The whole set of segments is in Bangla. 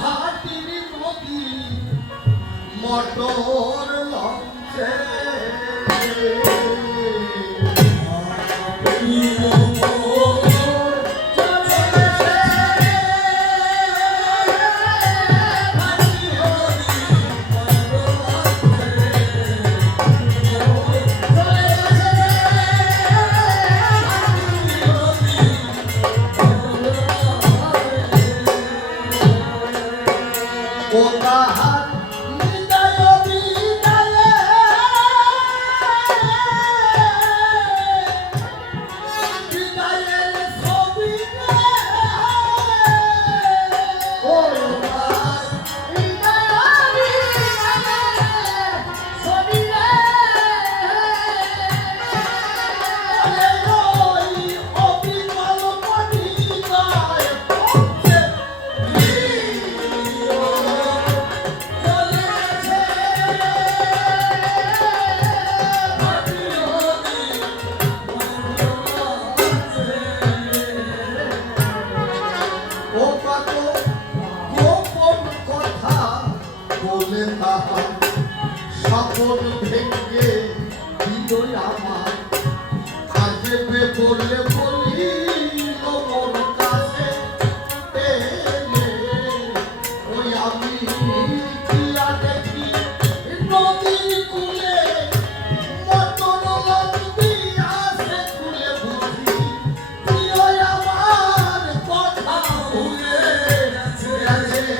ভাটির নদী মোটর লঞ্চে সকল ভেঙে দিল আমার আজকে বললে বলি ওর কাছে ওই আমি কিয়া দেখি নদীর কুলে মটর লঞ্চি আসে কুলে বুঝি তুই আমার কথা ভুলে গেছে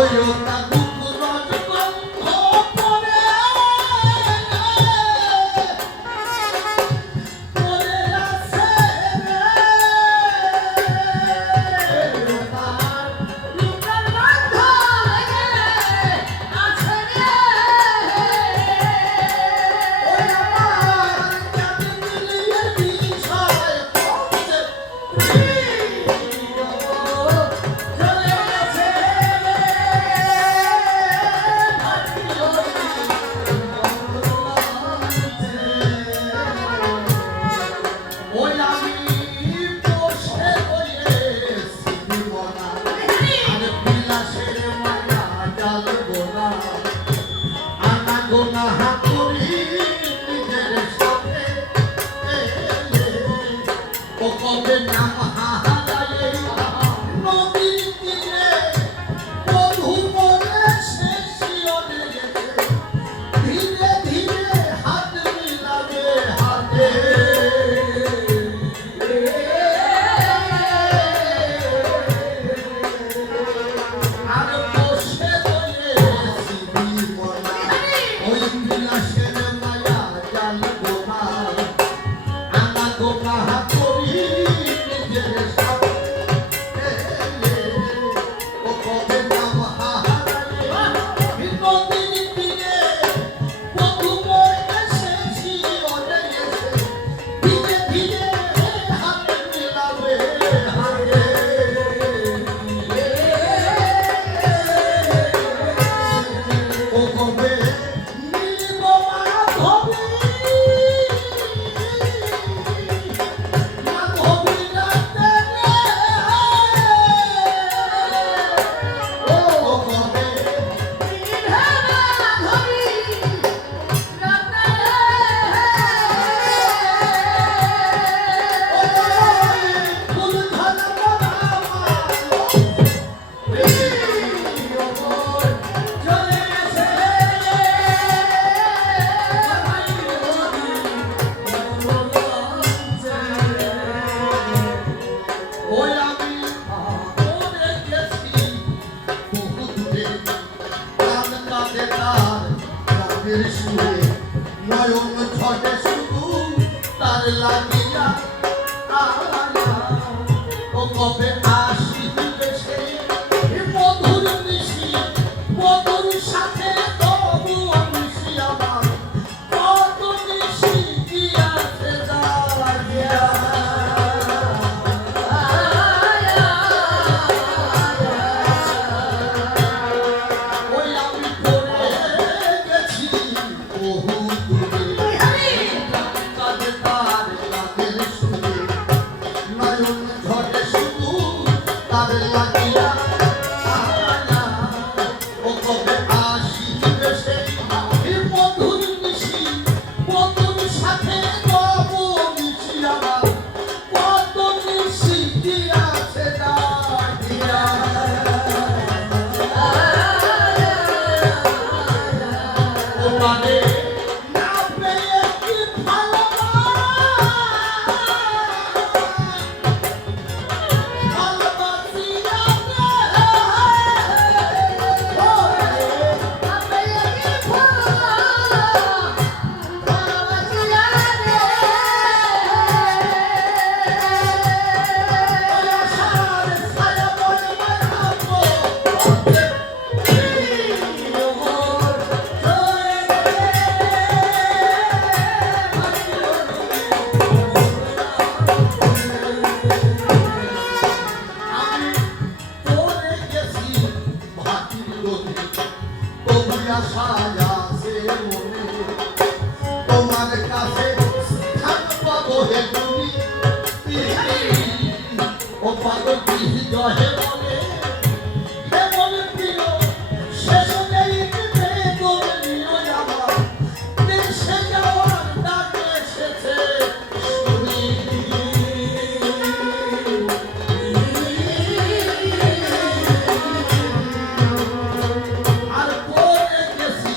Oh, আসে তার রাগের সুরে নয়ন ঝটে শুধু তার লাগিয়া ও কবে আসিবে সেই মধুর মিশি মধুর সাথে তবু মিশি আমার কত মিশি কি আছে দাঁড়িয়া ওই আমি পড়ে গেছি বহু দূরে কাঁদে তার রাগের সুরে নয়ন ঝটে শুধু তার লাগিয়া ও কবে আসিবে সেই মধুর মিশি মধুর সাথে তবু মিশি আমার কত মিশি কি আছে দাঁড়িয়া ও মানে না পেয়ে কি আমি তোরে গেছি ভাটির লোকে তবু আশায় আছে মনে তোমার কাছে স্থান পাবো হে তুমি ও পাগল হৃদয়ে বলে হে মনে প্রিয় শেষ নেই বেদনে নিও আমার দেশে যাওয়ার ডাক এসেছে শুনি আর পরে গেছি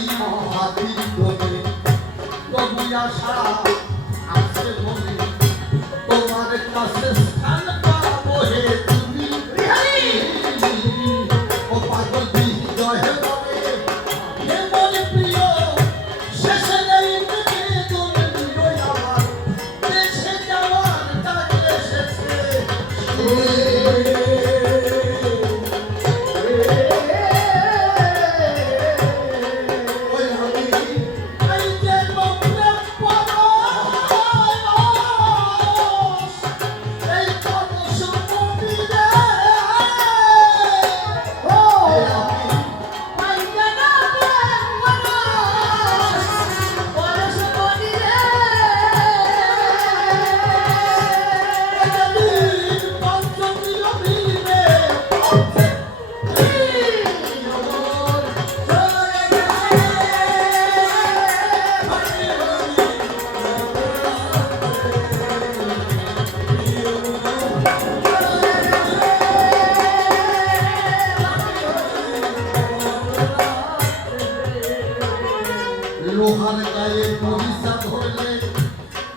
হাতির কোলে তবু আশা আছে মনে তোমার কাছে স্থান পাবো হে তুমি ও পাগল হৃদয়ে বলে হে মনে প্রিয় শেষে নেই বেদনে নিও আমার দেশে যাওয়ার ডাক এসেছে ওই আমি এই যে লোকটা পরশ এই পরশ মন্দিরে ও আমি দিন পঞ্চমী অভিনে লোহার গায়ে মরিচা ধরলে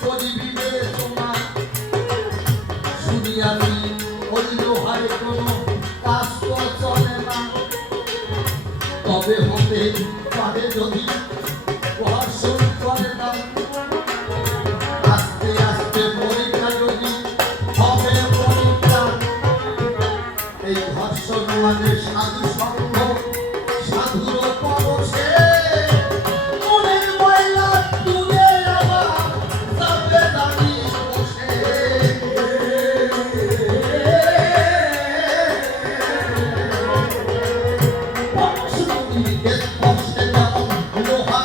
করিবিবে তোমার শুনিয়াছি ওই লোহায় কোনো কাজ তো চলে না তবে হতে পারে যদি ঘর্ষণ করে না আস্তে আস্তে পরীক্ষা যদি হবে পরীক্ষা এই ঘর্ষণ মানে সাধু সঙ্গ সাধুর পরশে মনের ময়লা তুলে আমার যাবে দাঁড়িয়ে বসে পরশ নদীকে স্পর্শে যেমন লোহা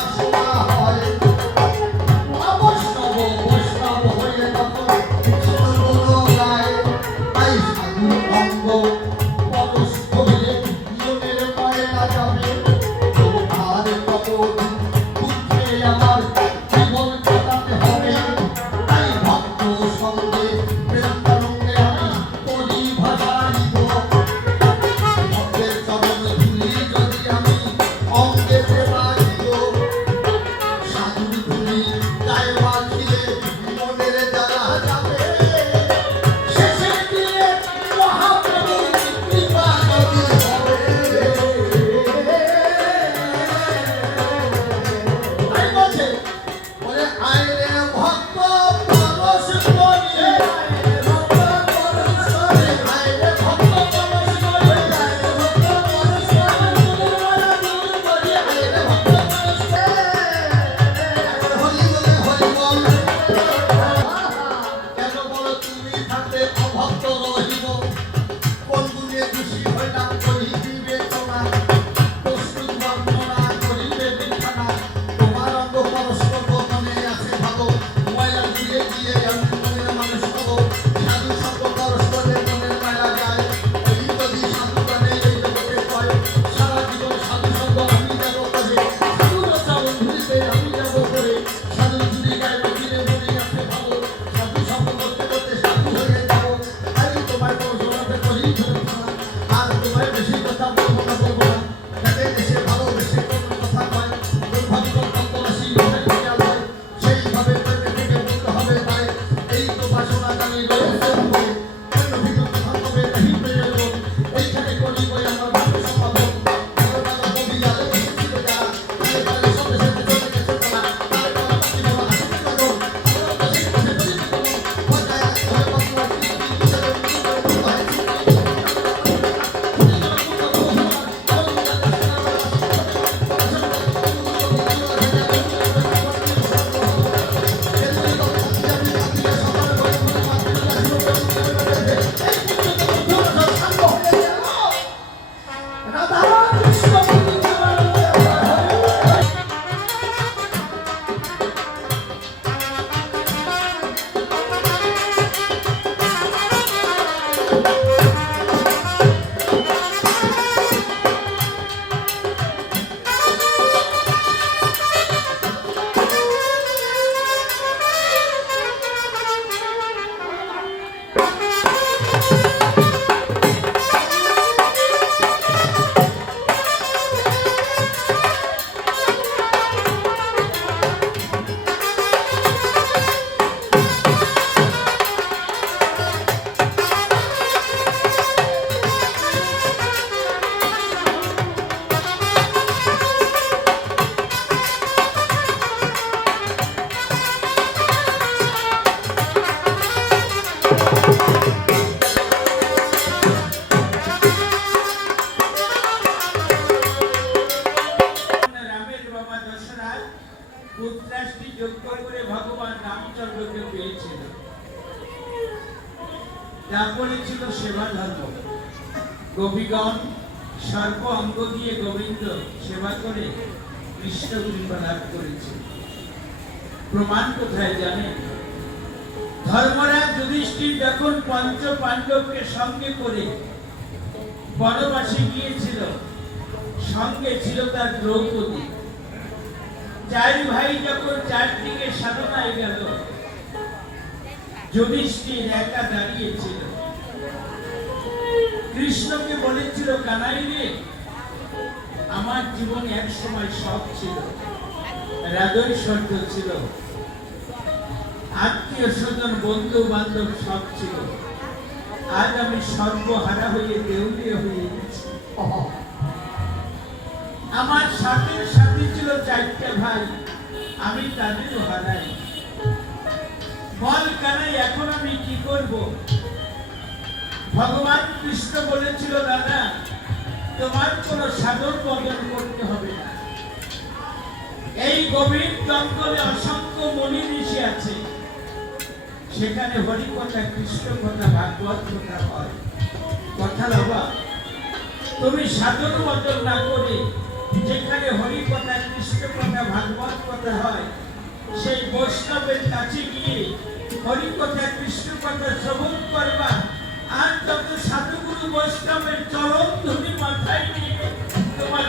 পুত্রাষ্টি যজ্ঞ করে ভগবান রামচন্দ্রকে পেয়েছিল। তারপরে ছিল সেবা ধর্ম। গোপীগণ সর্ব অঙ্গ দিয়ে গোবিন্দ সেবা করে কৃষ্ণ কৃপা লাভ করেছে। প্রমাণ কোথায় জানেন? ধর্মরাজ যুধিষ্ঠির যখন পঞ্চ পাণ্ডবকে সঙ্গে করে বনবাসে গিয়েছিল, সঙ্গে ছিল তার দ্রৌপদী। চার ভাই যখন চারদিকে সাধনায় গেল, যুধিষ্ঠির একা দাঁড়িয়েছিল। কৃষ্ণকে বলেছিল, কানাই রে, আমার জীবনে এক সময় সব ছিল, রাজৈশ্বর্য ছিল, আত্মীয় স্বজন বন্ধু বান্ধব সব ছিল। আজ আমি সর্বহারা হয়ে দেউলিয়া হয়ে গেছি। আমার সাথে সাথে ছিল চারটা ভাই, আমি তাদেরও হারাই। বল কানাই, এখন আমি কি করব? ভগবান কৃষ্ণ বলেছিল, দাদা, তোমার কোনো সাধন বদল করতে হবে না। এই গভীর জঙ্গলে অসংখ্য মুনি ঋষি আছে, সেখানে হরিকথা, কৃষ্ণ কথা, ভাগবত কথা হয়। কথা বাবা, তুমি সাধন বদল না করে যেখানে হরিকথা, কৃষ্ণ কথা, ভাগবত কথা হয়, সেই বৈষ্ণবের কাছে গিয়ে হরিকথা, কৃষ্ণ কথা শ্রবণ করবা। আর যত সাধুগুরু বৈষ্ণবের চরণ ধুলি মাথায় নিয়ে তোমার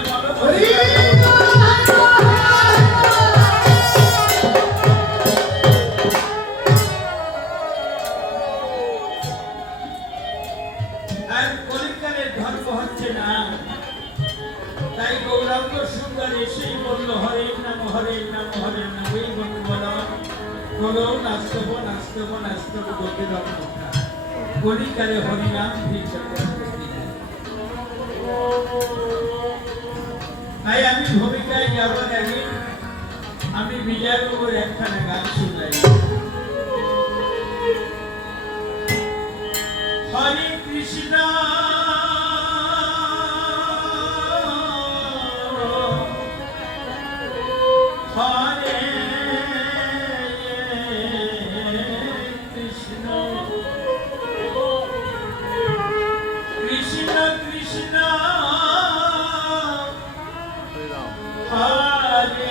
আর কলিকালের ধর্ম হচ্ছে না। তাই গৌরাঙ্গ সুন্দর এসেই বলল, হরে নাম, হরে নাম, হরে নাম। এই বলো নাস্তব নাস্তব নাস্তব গতির কথা। কলিকালে হরিনাম তাই আমি ভূমিকায় যাবার আগে আমি বিজয়বাবুর একখানা গান শুনলাই। হরে কৃষ্ণ হরে কৃষ্ণ কৃষ্ণ কৃষ্ণ হরে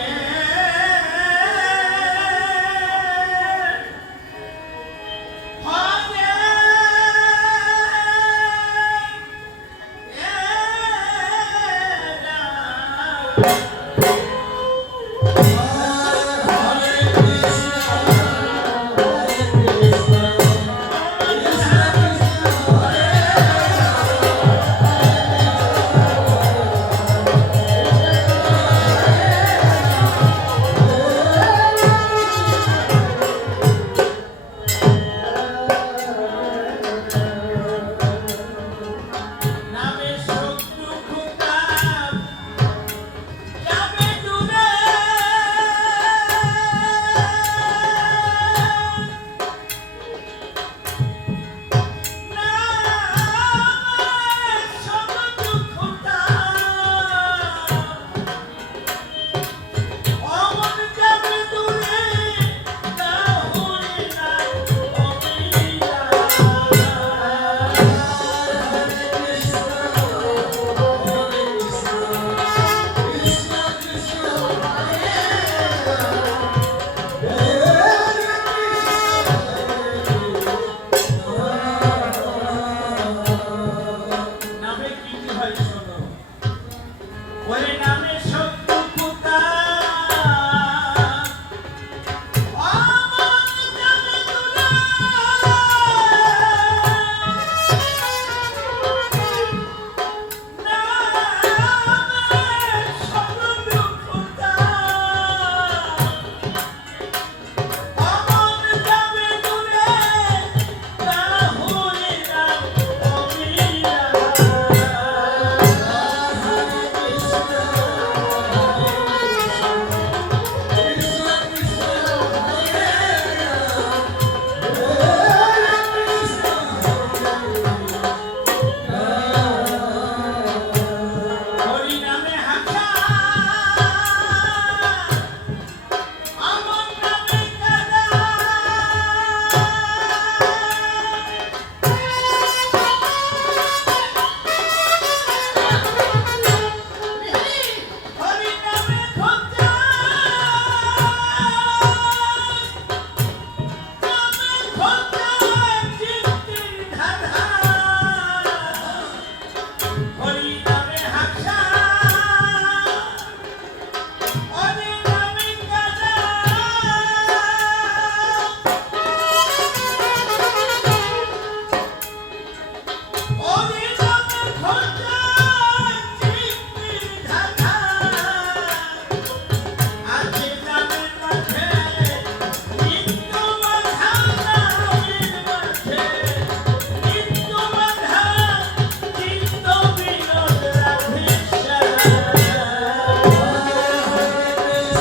কৃষ্ণ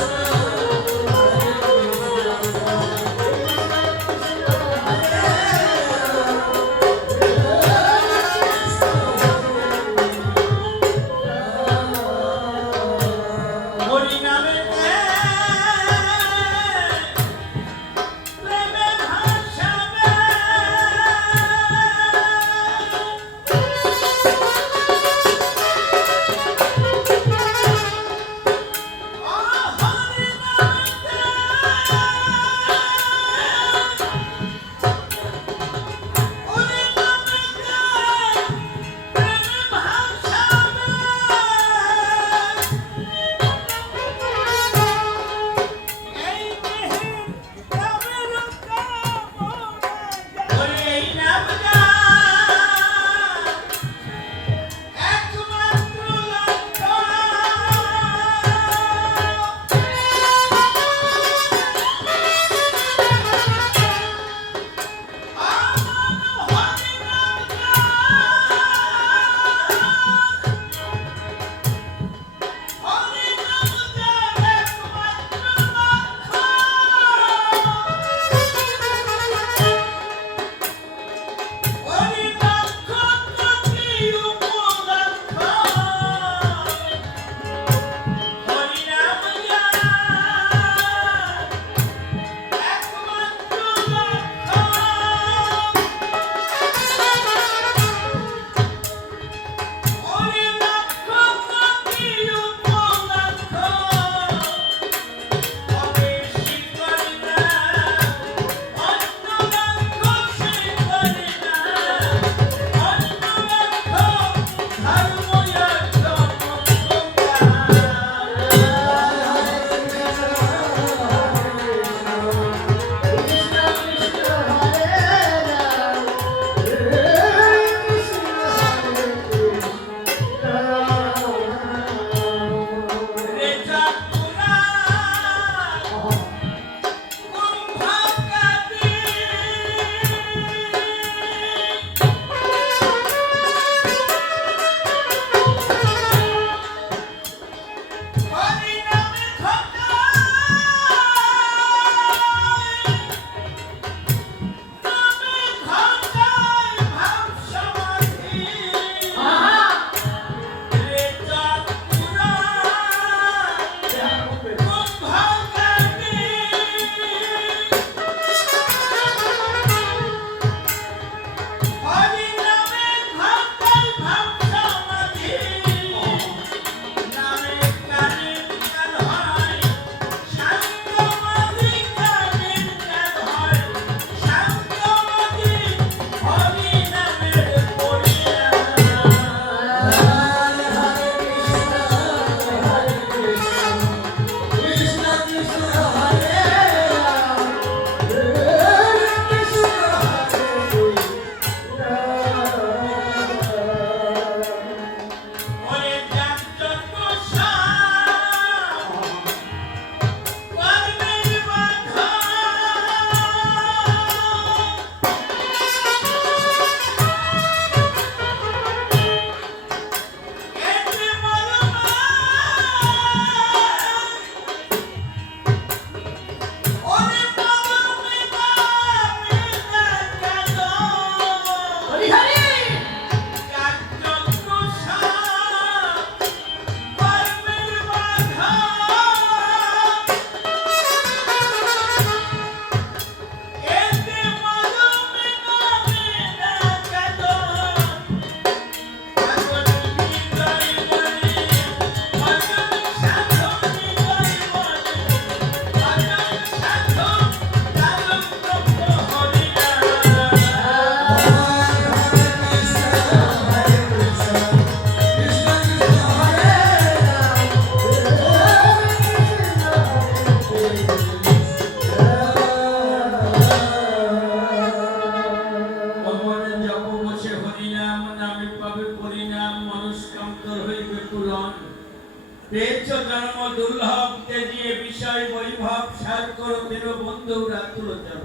করো দিন বন্ধুরা তুলচর।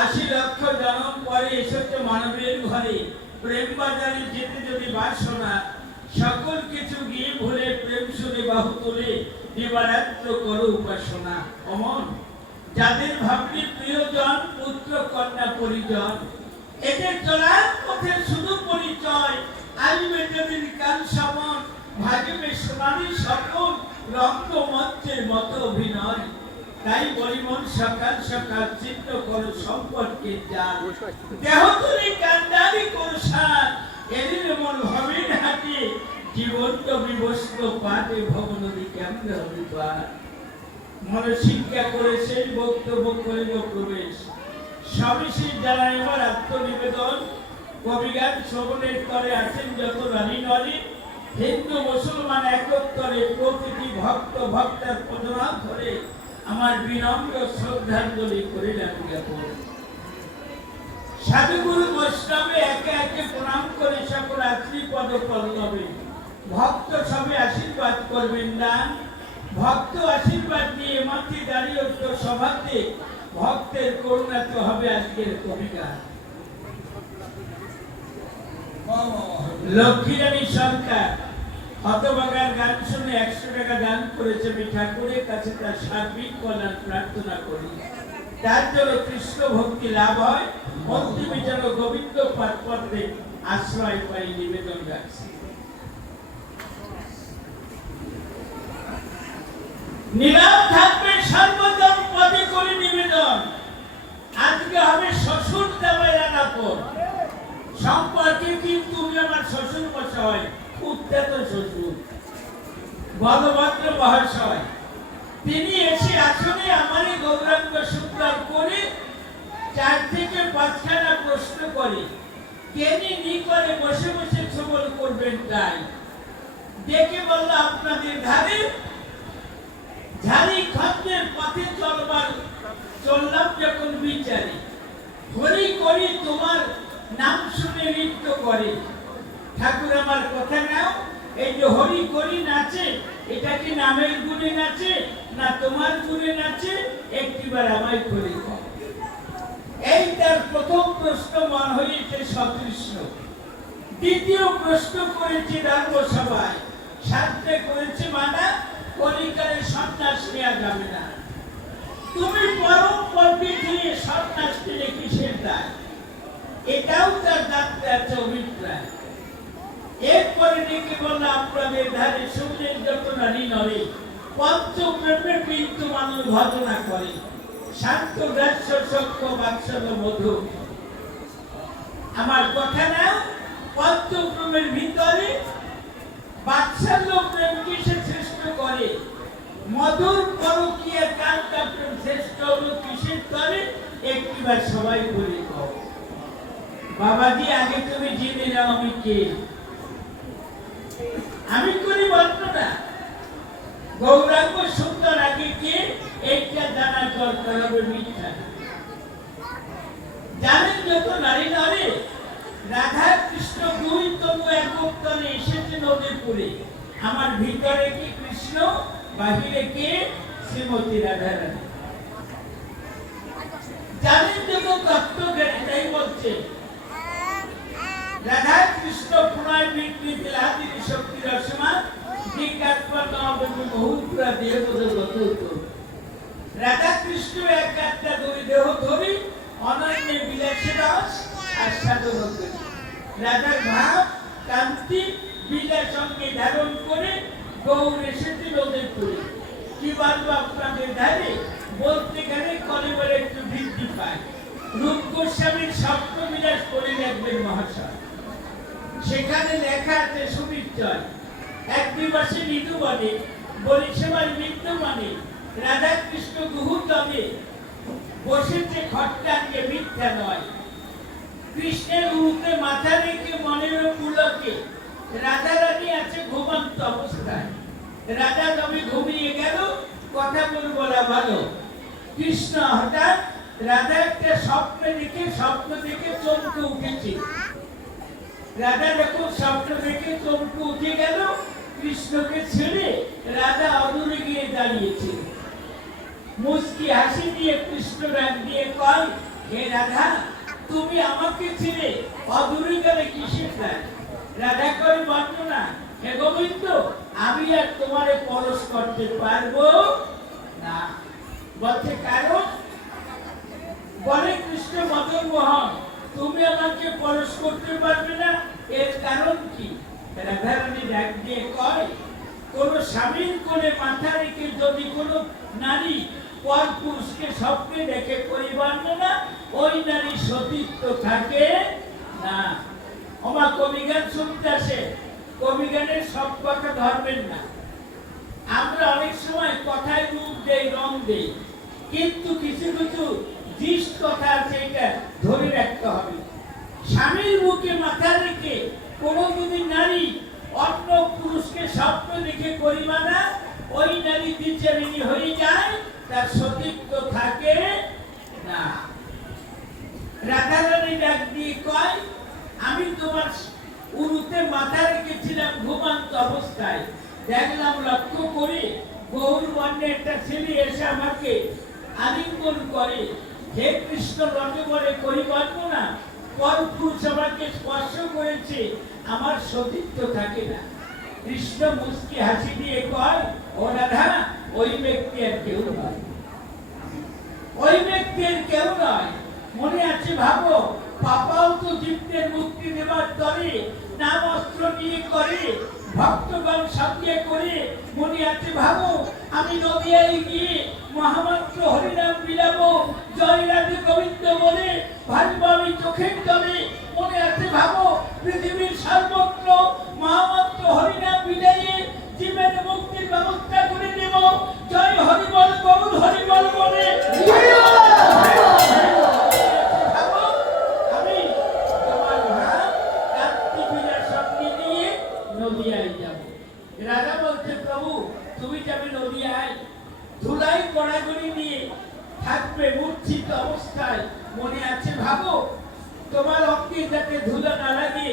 ৮০ লক্ষ জন্ম পরে এসেছে মানবের ঘরে, প্রেম বাজারে যেতে যদি বাসনা, সকল কিছু গিয়ে ভুলে প্রেম সুরে বাহু তুলে দিবারাত্র করো উপাসনা। অমন যাদের ভাবলি প্রিয়জন, পুত্র কন্যা পরিজন, এদের চলার পথে শুধু পরিচয়, আসবে যেদিন কাল সমন, ভাগবে সোনালি সকল রঙ্গমঞ্চের মতো অভিনয়। তাই বলিমন সকাল সকাল চিত্ত করো সম্পর্কের জাল, দেহ তুলি কান্দারি করো সার, এদিন মন ভবের হাতে জীবন্ত বিবস্ত পাটে ভবনদী কেমন হবে পার। মনে শিক্ষা করে সেই বক্তব্য করিব প্রবেশ, সবিশেষ যারা এবার আত্মনিবেদন। কবিগান শ্রবণের তরে আছেন যত রানী নরী, হিন্দু মুসলমান একত্তরে প্রকৃতি ভক্ত ভক্তার পদনা ধরে আমার বিনম্র শ্রদ্ধাঞ্জলি করিলাম জ্ঞাপন। সাধুগুরু বৈষ্ণবে একে একে প্রণাম করে সকল আত্মীপদ পল্লবে, ভক্ত সবে আশীর্বাদ করবেন দান। ভক্ত আশীর্বাদ নিয়ে মাটি দাঁড়িয়ে উঠল সভাতে, ভক্তের করুণাতে হবে আজকের কবিতা। লক্ষ্মীরানী সরকার হতভাগার গান শুনে ১০০ টাকা দান করেছে। আমি ঠাকুরের কাছে তার সার্বিক কল্যাণ প্রার্থনা করি, তার জন্য কৃষ্ণ ভক্তি লাভ হয়, অন্তিমে যেন গোবিন্দ পাদপদ্মে আশ্রয় পাই নিবেদন রাখছি। নীলাভ থাকবে সর্বজন পদে করে নিবেদন। আজকে হবে শ্বশুর দেওয়ার আলাপন সম্পর্কে, কিন্তু তুমি আমার শ্বশুর মশাই, উত্তেত শ্বশুর বলভদ্র মহাশয়। তিনি এসে আসনে আমার গৌরাঙ্গ সুন্দর করে ৪ থেকে ৫খানা প্রশ্ন করে, কেনি নি করে বসে বসে সবল করবেন তাই। দেখে বলল আপনাদের ধারে ঝাড়ি খন্ডের পথে চললাম যখন বিচারে, হরি করি তোমার নাম শুনে নৃত্য করে। ঠাকুর আমার কথা নাও, এই যে হরি করি নাচে, এটা কি নামের গুণে নাচে না তোমার গুণে নাচে? একটিবার আমায় করে কও। এই তার প্রথম প্রশ্ন মন হয়েছে সকৃষ্ণ। দ্বিতীয় প্রশ্ন করেছে ধর্মসভায়, শাস্ত্রে করেছে মানা, কলিকালে সন্ন্যাস নেওয়া যাবে না। তুমি পরম পণ্ডিত সন্ন্যাস নিলে কিসের দায়? এটাও তার ডাক্তার আছে অভিপ্রায়। এরপরে ডেকে বলল আপনাদের ধারে সূর্যের যত নারী নরে, পঞ্চপ্রেমের কিন্তু মানুষ ভজনা করে, শান্ত গ্রাস্য সক্ষ বাৎসল্য মধু। আমার কথা না, পঞ্চপ্রেমের ভিতরে বাৎসল্য প্রেম কিসে শ্রেষ্ঠ করে? মধুর পরকীয়া কান্তা প্রেম শ্রেষ্ঠ হলো কিসের তরে? একটিবার সবাই বলে কও। বাবাজি আগে তুমি জেনে নাও আমি কে। আমি করি বর্ণনা, গৌরাঙ্গ সুন্দর আগে কে এইটা জানার দরকার হবে মিথ্যা। জানেন যত নারী নরে, রাধা কৃষ্ণ দুই তনু একত্তরে এসেছে নদীপুরে। আমার ভিতরে কি কৃষ্ণ, বাহিরে কে শ্রীমতী রাধারানী। জানেন যত তত্ত্ব জ্ঞানীরাই বলছে রাধা কৃষ্ণ প্রণয় বিকৃতি লাদিনী শক্তি রসমা বিজ্ঞাপন বহুপুরা দেহ গত। রাধা কৃষ্ণ এক একটা দুই দেহ ধরি অনন্য বিলাসে রস আর সাধন করি। রাধার ভাব কান্তি বিলাস সঙ্গে ধারণ করে গৌর এসেছে নদীর করে। কি বলবো আপনাদের ধারে, বলতে গেলে কলিবরে একটু বৃদ্ধি পায়। রূপ গোস্বামীর স্বপ্ন বিলাস করে রাখবেন মহাশয়, সেখানে লেখা আছে সুনিশ্চয়। এক দিবসে নিধু বনে বরিসেবার মৃত্যু মানে, রাধা কৃষ্ণ গুহু তবে বসেছে খট্টাকে মিথ্যা নয়। কৃষ্ণের উরুতে মাথা রেখে মনের পুলকে রাধা রানী আছে ঘুমন্ত অবস্থায়। রাধা তবে ঘুমিয়ে গেল, কথা বলা ভালো। কৃষ্ণ হঠাৎ রাধা একটা স্বপ্ন দেখে চমকে উঠেছে। রাধা যখন স্বপ্ন দেখে চমকে উঠে গেল, কৃষ্ণকে ছেড়ে রাধা অদূরে গিয়ে দাঁড়িয়েছে। মুস্কি হাসি দিয়ে কৃষ্ণ ডাক দিয়ে কয়, হে রাধা, তুমি আমাকে ছেড়ে অদূরে গেলে কিসের দায়? রাধা করে বর্ণনা, হে গোবিন্দ, আমি আর তোমারে পরশ করতে পারবো না। বলছে কারণ? বলে কৃষ্ণ মদন মোহন, তুমি আমাকে পরশ করতে পারবে না, এর কারণ কি? রাধারানী ডাক দিয়ে কয়, কোন স্বামীর কোলে মাথা রেখে যদি কোনো নারী পর পুরুষকে স্বপ্নে দেখে পরিবর্ণনা, ওই নারী সতীত্ব থাকে না। আমার কবিগান শুনতে আসে, কবিগানের সব কথা ধরবেন না। আমরা অনেক সময় কথায় রূপ দেই, রং দেই, কিন্তু কিছু কিছু জিস কথা আছে, এটা ধরে রাখতে হবে। স্বামীর মুখে মাথা রেখে কোনো যদি নারী অন্য পুরুষকে স্বপ্ন দেখে পরিমানা, ওই নারী দ্বিচারিণী হয়ে যায়, তার সতীত্ব থাকে না। রাধারানী ডাক দিয়ে কয়, আমি তোমার উরুতে মাথা রেখেছিলাম ঘুমান্ত অবস্থায়, দেখলাম লক্ষ্য করে গৌর বর্ণে একটা ছেলে এসে আমাকে আলিঙ্গন করে। হে কৃষ্ণ রজবরে করিবার্ব না, পর পুরুষ আমাকে স্পর্শ করেছে, আমার সতীত্ব থাকে না। কৃষ্ণ মুস্কি হাসি দিয়ে কয়, ও রাধা, ওই ব্যক্তি আর কেউ নয়, ওই ব্যক্তি আর কেউ নয়। মনে আছে ভাবো, পাপাও তো জীবদের মুক্তি দেবার তরে নাম অস্ত্র নিয়ে করে, ভক্তগণ সঙ্গে করে। মনে আছে ভাবো, আমি নদিয়ায় গিয়ে মহামন্ত্র হরিনাম বিলাবো, জয় রাধে গোবিন্দ বলে ভাববো আমি চোখের জলে। মনে আছে ভাবো, পৃথিবীর সর্বত্র মহামন্ত্র হরিনাম বিলাইয়ে জীবনের মুক্তির ব্যবস্থা করে দেব, জয় হরিবল গৌর হরিবল বলে। আমি তোমার ভাব কার্তিকের সঙ্গে নিয়ে নদিয়ায় যাব। রাজা বলছে, প্রভু তুমি যাবে নদিয়ায়, ধুলাই কড়াগড়ি নিয়ে থাকবে মূর্ছিত অবস্থায়। মনে আছে ভাবো, তোমার অঙ্গে যাতে ধুলা না লাগে,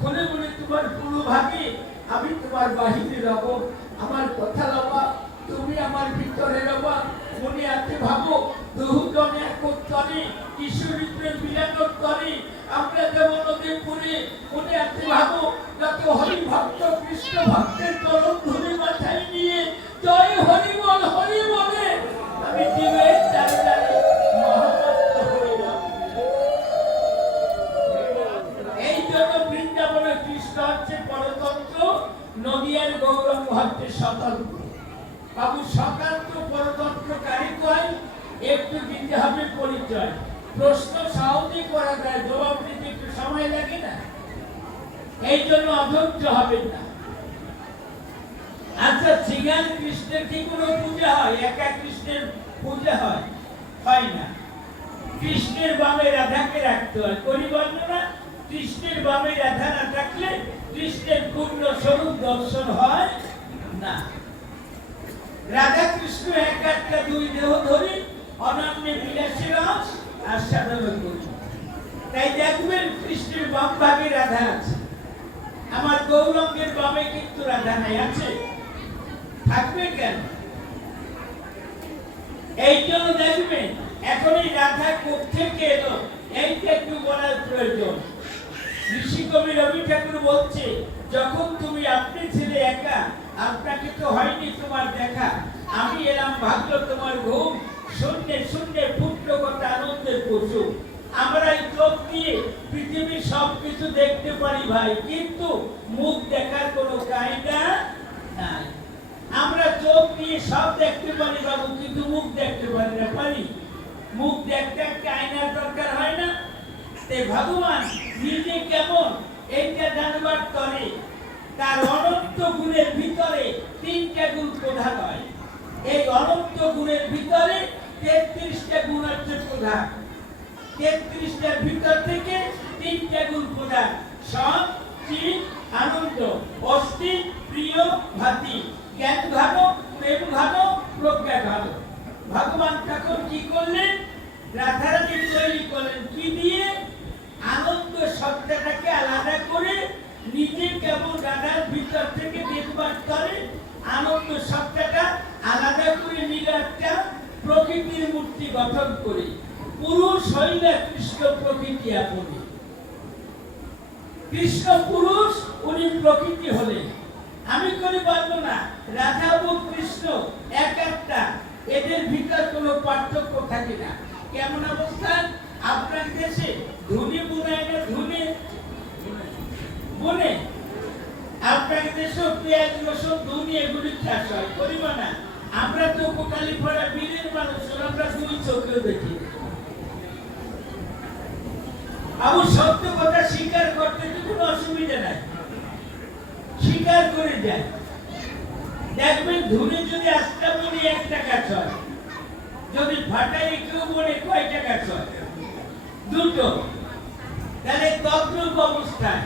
খুলে বলে তোমার পুরো ভাগে আমি তোমার বাহিরে রব, আমার কথা লবা, তুমি আমার ভিতরে রবা। মনে আছে ভাবো, দুজন একত্রে ঈশ্বরী প্রেম বিলানোর তরে আমরা যেমন নদী পুরে। মনে আছে ভাবো, যত হরি ভক্ত কৃষ্ণ ভক্তের চরণ ধরে মাথায় নিয়ে জয় হরি বল হরি বলে আমি জীবের চারে চারে মহামন্ত্র হরিনাম। এই জন্য বৃন্দাবনের কৃষ্ণ হচ্ছে পরতন্ত্র, নদিয়ার গৌরঙ্গ হচ্ছে স্বতন্ত্র। বাবু স্বতন্ত্র পরতন্ত্রকারী কয়, একটু দিতে হবে পরিচয়। প্রশ্ন সহজে করা যায়, জবাব দিতে একটু সময় লাগে না, এই জন্য অধৈর্য হবেন না। আচ্ছা, শ্রীগান কৃষ্ণের কি কোনো পূজা হয়? একা কৃষ্ণের পূজা হয়? হয় না। কৃষ্ণের বামে রাধাকে রাখতে হয়। পরিবর্ণনা, কৃষ্ণের বামে রাধা না থাকলে কৃষ্ণের পূর্ণ স্বরূপ দর্শন হয় না। রাধা কৃষ্ণ এক একটা দুই দেহ ধরে অনন্য বিলাসী রস আস্বাদন করি। তাই দেখবেন কৃষ্ণের বাম ভাগে রাধা আছে, আমার গৌরঙ্গের বামে কিন্তু রাধা নাই। আছে? থাকবে কেন? এই জন্য দেখবেন এখন এই রাধা কোথেকে এলো, এইটা একটু বলার প্রয়োজন। ঋষি কবি রবি ঠাকুর বলছে, যখন তুমি আপনি ছিলে একা, আপনাকে তো হয়নি তোমার দেখা, আমি এলাম ভাগ্য তোমার ঘুম, শূন্যে শূন্যে পুত্রগত আনন্দের পশু। আমরা এই চোখ দিয়ে পৃথিবীর সব কিছু দেখতে পারি ভাই, কিন্তু মুখ দেখার কোনো কায়দা নাই। আমরা চোখ দিয়ে সব দেখতে পারি বাবু, কিন্তু মুখ দেখতে পারি না। পারি? মুখ দেখতে একটা আয়নার দরকার হয় না? ভগবান নিজে কেমন এইটা জানবার তরে তার অনন্ত গুণের ভিতরে তিনটা গুণ প্রধান হয়। এই অনন্ত গুণের ভিতরে 33টা গুণ হচ্ছে প্রধান। 33টার ভিতর থেকে তিনটা গুণ প্রধান: সৎ, চিত, আনন্দ, অস্থি, প্রিয়, ভাতি, জ্ঞান ঘন, প্রেম ঘন, প্রজ্ঞা ঘন। ভগবান ঠাকুর কি করলেন? রাধারানী তৈরি করলেন কি দিয়ে? আনন্দ সত্তাটাকে আলাদা করে নিজে কেমন রাধার ভিতর থেকে দেখবার করে আনন্দ সত্তাটা আলাদা করে নিল একটা প্রকৃতি মূর্তি গঠন করে পুরুষ হইলে কৃষ্ণ প্রকৃতি আপনি। কৃষ্ণ পুরুষ, উনি প্রকৃতি হলেন। আমি করে বলবো না রাধা ও কৃষ্ণ এক একটা, এদের ভিতর কোনো পার্থক্য থাকে না। কেমন অবস্থা আপনার দেশে? ধুনি বুনায় না, ধুনি বুনে। আপনার দেশে পেঁয়াজ রসুন ধুনি এগুলি চাষ হয়, করিব না? আমরা তো কোটালি পড়া বীরের মানুষ, আমরা দুই চোখেও দেখি। আবু সত্য কথা স্বীকার করতে তো কোনো অসুবিধা নাই, স্বীকার করে যায়। দেখবেন ধুনি যদি আস্তা বলি 1 টাকা হয়, যদি ফাটাই কেউ বলে কয় টাকা হয়? 2। তাহলে তদ্রূপ অবস্থায়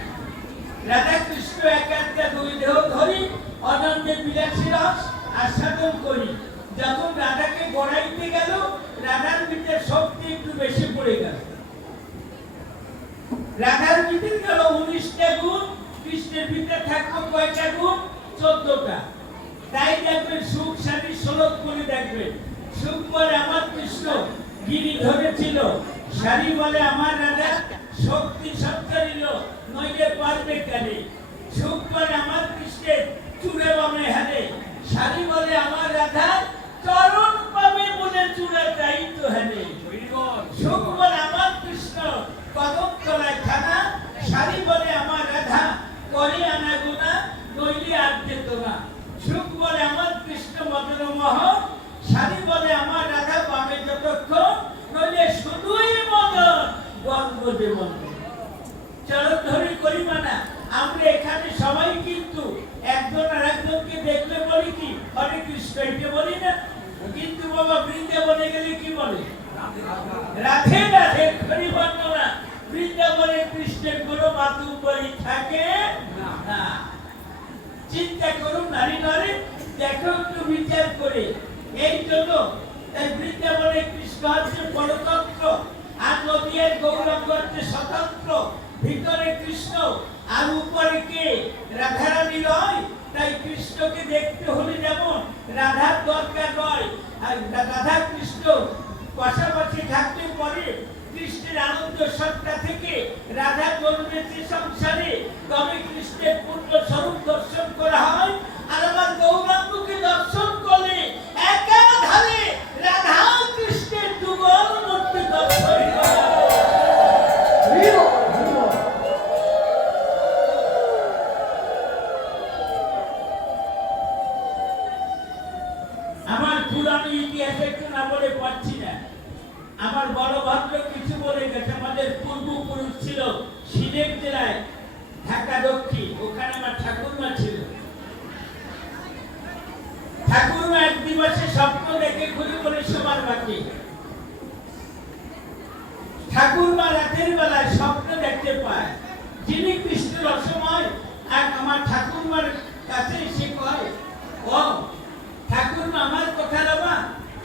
রাধা কৃষ্ণ একাত্মা দুই দেহ ধরি অনন্যে বিলাসী রস আস্বাদন করি। যখন রাধাকে গড়াইতে গেল, রাধার ভিতরে শক্তি একটু বেশি পড়ে গেল। রাধার ভিতরে গেল 19টা গুণ, কৃষ্ণের ভিতরে থাকতো কয়টা গুণ? 14টা। তাই দেখবেন সুখ শান্তি শ্লোক করে দেখবেন। সুখ বলে আমার কৃষ্ণ গিরি ধরেছিল, শাড়ি বলে আমার রাধা শক্তি সত্তরিল নইলে পারবে কেনে। সুখ বলে আমার কৃষ্ণের চূড়ে বামে হারে, শাড়ি বলে আমার রাধা চরণ পাবে বলে চূড়া চাই তো হারে। সুখ বলে আমার কৃষ্ণ কদম তলায় খানা, শাড়ি বলে আমার রাধা করে আনা গুনা নইলে আর যেত না। সুখ বলে আমার কৃষ্ণ মদন মোহন, শাড়ি বলে আমার রাধা পাবে যতক্ষণ নইলে শুধুই মদন গল্প দেবন। চরণ ধরে করি মানা। আমরা এখানে সবাই কিন্তু একজন আর একজনকে দেখলে বলি কি হরে কৃষ্ণ, এটা বলি না? কিন্তু বাবা বৃন্দাবনে গেলে কি বলে? রাধে রাধে হরি বর্ণনা। বৃন্দাবনে কৃষ্ণের কোনো মাতুব্বরি থাকে না। চিন্তা করুন নারী নারী, দেখো একটু বিচার করে। এই জন্য তাই বৃন্দাবনে কৃষ্ণ হচ্ছে পরতন্ত্র, আর নদীর গৌরাঙ্গ হচ্ছে স্বতন্ত্র। ভিতরে কৃষ্ণ আর উপরে কে? রাধারানী রয়। তাই কৃষ্ণকে দেখতে হলে যেমন রাধার দরকার নয়, আর রাধা কৃষ্ণ পাশাপাশি থাকতে পারে। কৃষ্ণের আনন্দ সত্তা থেকে রাধা জন্মেছে সংসারে, তবে কৃষ্ণের পূর্ণ স্বরূপ দর্শন করা হয়। আর আমার গৌরাঙ্গকে দর্শন করলে একাধারে রাধা কৃষ্ণের যুগল মূর্তি দর্শন করা। আমার পুরানো ইতিহাস একটু না বলে পাচ্ছি না। আমার বড় ভদ্র কিছু বলে গেছে। আমাদের পূর্বপুরুষ ছিল সিলেট জেলায় ঢাকা দক্ষিণ, ওখানে আমার ঠাকুরমা ছিল। ঠাকুরমা এক দিবসে স্বপ্ন দেখে ঘুরে ঘুরে শোবার বাকি। ঠাকুরমা রাতের বেলায় স্বপ্ন দেখতে পায়, যিনি কৃষ্ণ রসময়। আর আমার ঠাকুরমার কাছে এসে কয়, ও ঠাকুরমা, আমার কথা রবা,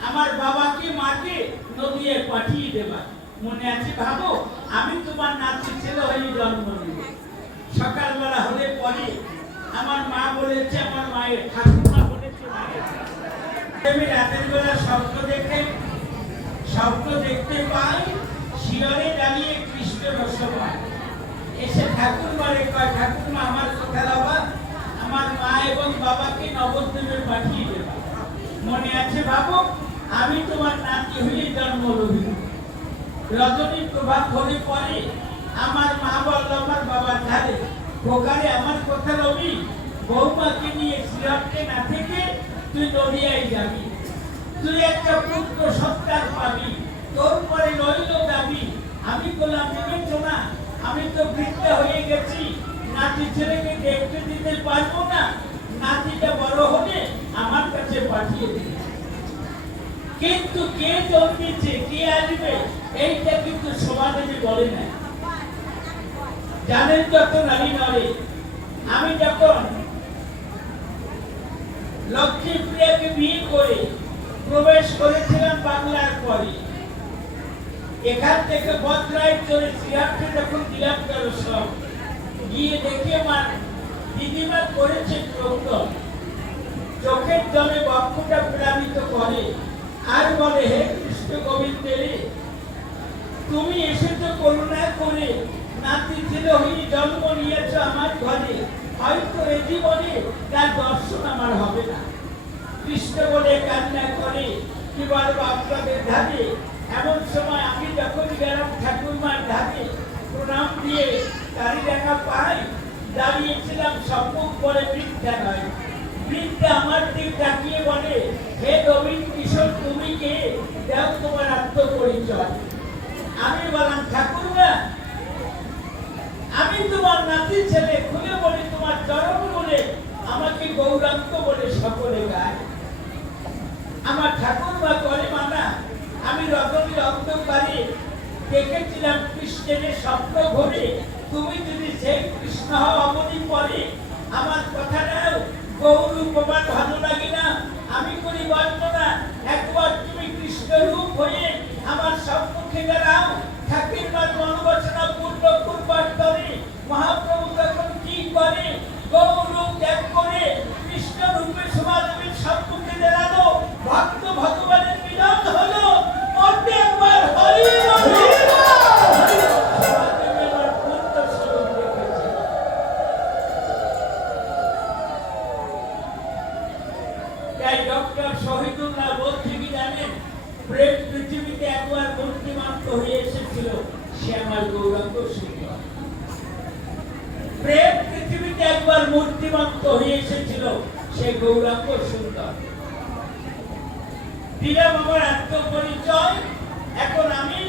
আমার বাবাকে মাকে নদীয়ে পাঠিয়ে দেবা। মনে আছে ভাবো, আমি তোমার নাতি ছেলে হয়ে জন্ম নিব। সকালবেলা হলে পরে আমার মা বলেছে, আমার মায়ের ঠাকুরমা বলেছে, আমি রাতের বেলা স্বপ্ন দেখতে পাই, শিয়রে দাঁড়িয়ে কৃষ্ণ রসময়। এসে ঠাকুরমারে কয়, ঠাকুরমা, আমার কথা রবা, আমার মা এবং বাবাকে নবদ্বীপে পাঠিয়ে দেবা। মনে আছে ভাবো, আমি তোমার নাতি হয়ে জন্ম লভিব। রজনী প্রভাত হলে পরে আমার মা বলল আমার বাবার ধারে, পোকারে আমার কথা রবি, বৌমাকে নিয়ে শ্রীহট্টে না থেকে তুই নদিয়ায় যাবি। তুই একটা পুত্র সত্তার পাবি, তোর পরে রইল দাবি। আমি বললাম, দেখেছো না, আমি তো বৃদ্ধা হয়ে গেছি, নাতি ছেলেকে দেখতে দিতে পারবো না। নাতিটা বড় হলে আমার কাছে পাঠিয়ে দিই। কিন্তু কে জন্মেছে, কে আসবে, এইটা কিন্তু সমাজে বলে না। জানেন যত নারী নরে, আমি যখন লক্ষ্মীপ্রিয়াকে বিয়ে করে প্রবেশ করেছিলাম বাংলার পরে, এখান থেকে বদরায় চলে শ্রীহট্টে যখন দিলাম সব গিয়ে দেখে আমার দিদিমা করেছে প্রৌত, চোখের জলে বক্ষটা প্লাবিত করে। আর বলে, হে কৃষ্ণ গোবিন্দ রে, তুমি এসেছো করুণা করে, নাতি ছেলে হয়ে জন্ম নিয়েছ আমার ঘরে, হয়তো এ জীবনে তার দর্শন আমার হবে না। কৃষ্ণ বলে কান্না করে, কি বলবো আপনাদের ধারে। এমন সময় আমি যখন গেলাম ঠাকুরমার ধারে, প্রণাম দিয়ে গাড়ি দেখা পাই, দাঁড়িয়েছিলাম সম্মুখ করে বৃদ্ধা নয়। বৃদ্ধা আমার দিক তাকিয়ে বলে, হে নবীন কিশোর, তুমি কে? দাও তোমার আত্মপরিচয়। আমি বললাম, ঠাকুরমা, আমি তোমার নাতি ছেলে। খুলে বলি, তোমার চরণ বলে আমাকে গৌরাঙ্গ বলে সকলে গায়। আমার ঠাকুরমা করে মানা, আমি রজনীর অন্ধকারে দেখেছিলাম কৃষ্ণের স্বপ্ন ঘরে। তুমি যদি সেই কৃষ্ণ হও অবধি পরে, আমার কথাটাও গৌর উপমান ভালো লাগে না। আমি করি বর্ণনা, একবার তুমি কৃষ্ণ রূপ হয়ে আমার সম্মুখে দাঁড়াও। ঠাকুরমার মনোবাসনা পূর্ণ করবার তরে মহাপ্রভু তখন কি করে? গৌর ত্যাগ করে কৃষ্ণ রূপে সমাজের সম্মুখে দাঁড়ালো। ভক্ত ভগবানের মিলন হলো। মর্তে একবার হরি হরি ডক্টর শহীদুল্লাহ বলছে কি জানেন? প্রেম পৃথিবীতে একবার মূর্তিমান্ত হয়ে এসেছিল, সে আমার গৌরাঙ্গ সুন্দর। প্রেম পৃথিবীতে একবার মূর্তিমান্ত হয়ে এসেছিল, সে গৌরাঙ্গ সুন্দর। দিলাম আমার আত্মপরিচয়। এখন আমি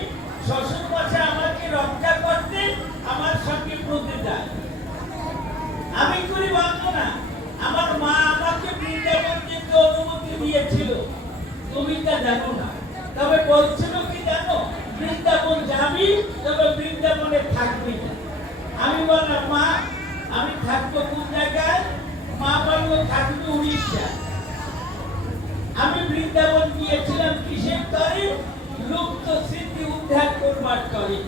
শ্বশুর মশাই আমাকে রক্ষা করতে আমার সঙ্গে প্রতি যায়। আমি করি বন্দনা, আমার মা আমাকে বৃন্দাবন যেতে অনুমতি দিয়েছিল। তুমি তা জানো না, তবে বলছিল কি জানো? বৃন্দাবন যাবি, তবে বৃন্দাবনে থাকবি না। আমি বললাম, মা আমি থাকবো কোন জায়গায়? মা বললো, থাকবো উড়িষ্যা। আমি বৃন্দাবন গিয়েছিলাম কিসের তরে? লুপ্ত স্মৃতি উদ্ধার করবার তরে।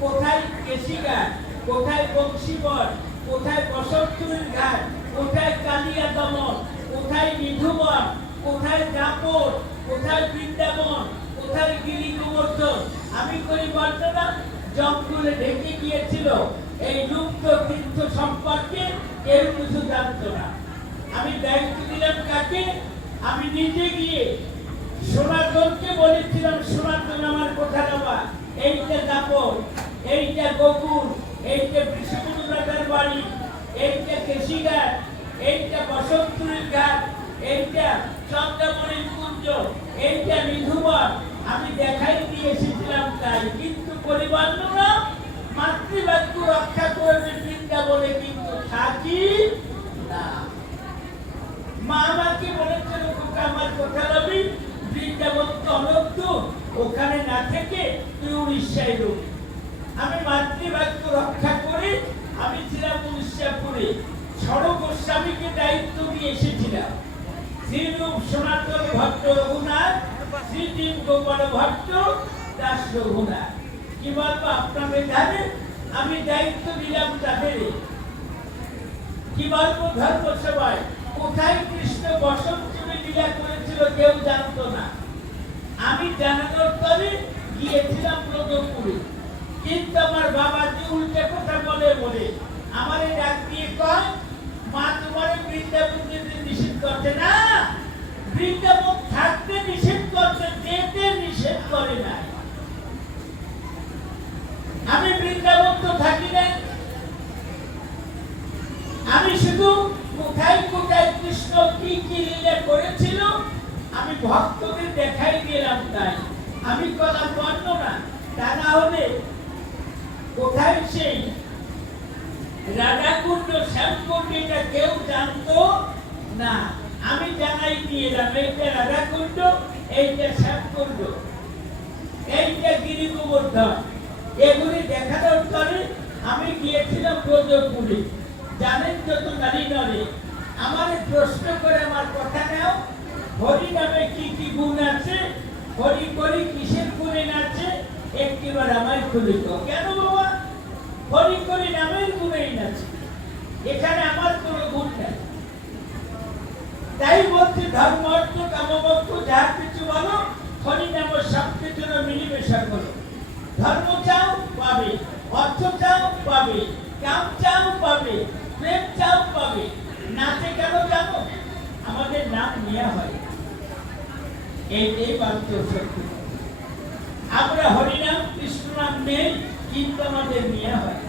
কোথায় কেশিঘাট, কোথায় বংশীবর, কোথায় বসন্তপুরের ঘাট, কোথায় কালিয়া দমন, কোথায় নিধুবন, কোথায় দাপর, কোথায় বৃন্দাবন, কোথায় গিরি গোবর্ধন। আমি করি বর্ণনা, জঙ্গলে ঢেকে গিয়েছিল। এই লুপ্ত তীর্থ সম্পর্কে কেউ কিছু জানত না। আমি দায়িত্ব দিলাম কাকে? আমি নিজে গিয়ে সনাতনকে বলেছিলাম, সনাতন আমার কথা নেওয়া, এইটা দাপর, এইটা গোকুল, এইটা বিষ্ণু রাজার বাড়ি, এইটা কেশিঘাট, এইটা বসন্তপুরের ঘাট, এইটা চন্দ্রমণির কুঞ্জ, এইটা নিধুবন। আমি দেখাই দিয়ে এসেছিলাম তাই, কিন্তু পরিবর্তনা মাতৃবাক্য রক্ষা করবে বৃন্দাবনে কিন্তু থাকি না। মা আমাকে বলেছিল, আমার কথা রবি, বৃন্দাবন তো অনন্ত, ওখানে না থেকে তুই উড়িষ্যায় রবি। আমি মাতৃবাক্য রক্ষা করে আমি ছিলাম উড়িষ্যাপুরে। ষড় গোস্বামীকে দায়িত্ব দিয়ে এসেছিলাম। শ্রীরূপ সনাতন ভট্ট রঘুনাথ, শ্রীদীপ গোপাল ভট্ট দাস রঘুনাথ। কি বলবো আপনাদের জানেন? আমি দায়িত্ব দিলাম তাদের। কি বলবো ধর্মসভায় কোথায় কৃষ্ণ বসন্তপুরে লীলা করেছিল কেউ জানতো না। আমি জানানোর পরে গিয়েছিলাম ব্রজপুরে। কিন্তু আমার বাবা যে উল্টে কথা বলে আমারে ডাক দিয়ে কয়, মা তোমার বৃন্দাবন যেতে নিষেধ করছে না, বৃন্দাবন থাকতে নিষেধ করছে, যেতে নিষেধ করে না। আমি বৃন্দাবন তো থাকি না, আমি শুধু কোথায় কোথায় কৃষ্ণ কি কি লীলা করেছিল আমি ভক্তদের দেখাই দিলাম। তাই আমি কথা বর্ণনা, তা না হলে কোথায় সেই রাধাকুণ্ড শ্যামকুণ্ড এটা কেউ জানতো না। আমি জানাই দিলাম, এইটা রাধাকুণ্ড, এইটা শ্যামকুণ্ড, এইটা গিরি গোবর্ধন। এগুলি দেখানোর পরে আমি গিয়েছিলাম ব্রজপুরে। জানেন যত নারী নরে আমার প্রশ্ন করে আমার কথা নেও, হরি নামে কি কি গুণ আছে, হরি করি কিসের গুণে আছে, একটিবার আমায় খুলে দাও। কেন বাবা? হরি করি নামের গুণেই আছে, এখানে আমার কোনো গুণ নেই। তাই বলছি ধর্ম অর্থ কাম মোক্ষ যা কিছু বলো জিজ্ঞাসা করো। ধর্ম চাও পাবে, অর্থ চাও পাবে, কাম চাও পাবে, প্রেম চাও পাবে। নাচে কেন জানো? আমাদের নাম নেওয়া হয়। এই বাস্তব সত্যি। আমরা হরিনাম কৃষ্ণ নাম নেই, কিন্তু আমাদের নেওয়া হয়।